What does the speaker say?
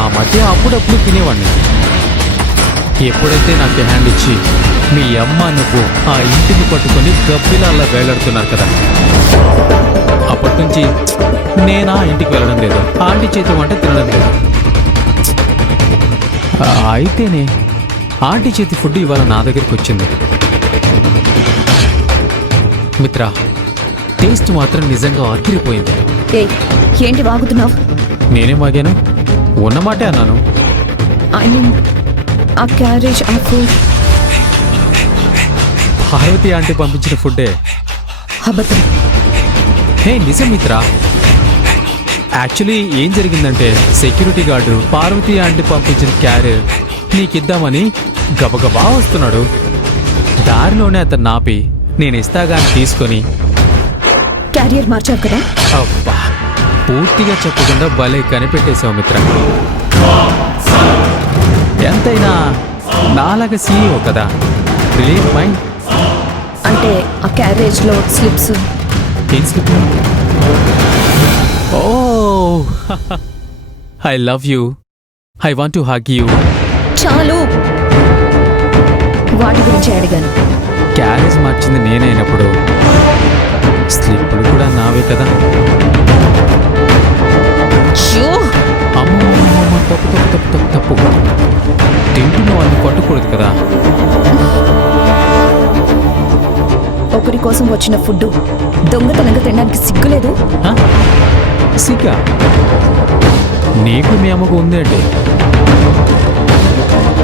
ఆ మధ్య అప్పుడప్పుడు తినేవాడిని. ఎప్పుడైతే నాకు హ్యాండ్ ఇచ్చి మీ అమ్మ నువ్వు ఆ ఇంటిని పట్టుకొని గబ్బిలాల్లా వేలాడుతున్నారు కదా, అప్పటి నుంచి నేను ఆ ఇంటికి వెళ్ళడం లేదు, ఆంటీ చేతి వంట తినడం లేదు. అయితేనే ఆంటీ చేతి ఫుడ్ ఇవాళ నా దగ్గరికి వచ్చింది. మిత్ర, టేస్ట్ మాత్రం నిజంగా అదిరిపోయింది. ఏంటి వాగుతున్నావు? నేనేం వాగాను? ఉన్నమాటే అన్నాను. ఐ మీన్ ఆ క్యారేజ్, ఆ ఫుడ్ పార్వతి ఆంటీ పంపించిన ఫుడ్డే. అబద్ధం. హే నిజం మిత్ర. యాక్చువల్లీ ఏం జరిగిందంటే సెక్యూరిటీ గార్డు పార్వతి ఆంటీ పంపించిన క్యారియర్ నీకిద్దామని గబగబా వస్తున్నాడు. దారిలోనే అతను నాపి నేను ఇస్తాగాని తీసుకొని క్యారియర్ మార్చావు కదా? అబ్బా, పూర్తిగా చెప్పకుండా భలే కనిపెట్టేశావు మిత్ర. ఎంతైనా నాలాగా సీఈఓ కదా, రిలీవ్ మైండ్. అంటే ఆ క్యారేజ్ లో స్లిప్స్. ఏం slip? Oh I love you, I want to hug you. చాలు, వాటి గురించి అడిగాను. క్యారేజ్ మార్చింది నేనైనప్పుడు స్లిప్పులు కూడా నావే కదా. అమ్మమ్మ, తప్పు తప్పు తప్పు తప్పు తప్పు. తింటున్న వాళ్ళని కొట్టకూడదు కదా. ఒకరి కోసం వచ్చిన ఫుడ్ దొంగతనంగా తినడానికి సిగ్గులేదు? సిగ్గా? నీకు మీ అమ్మకు ఉంది అంటే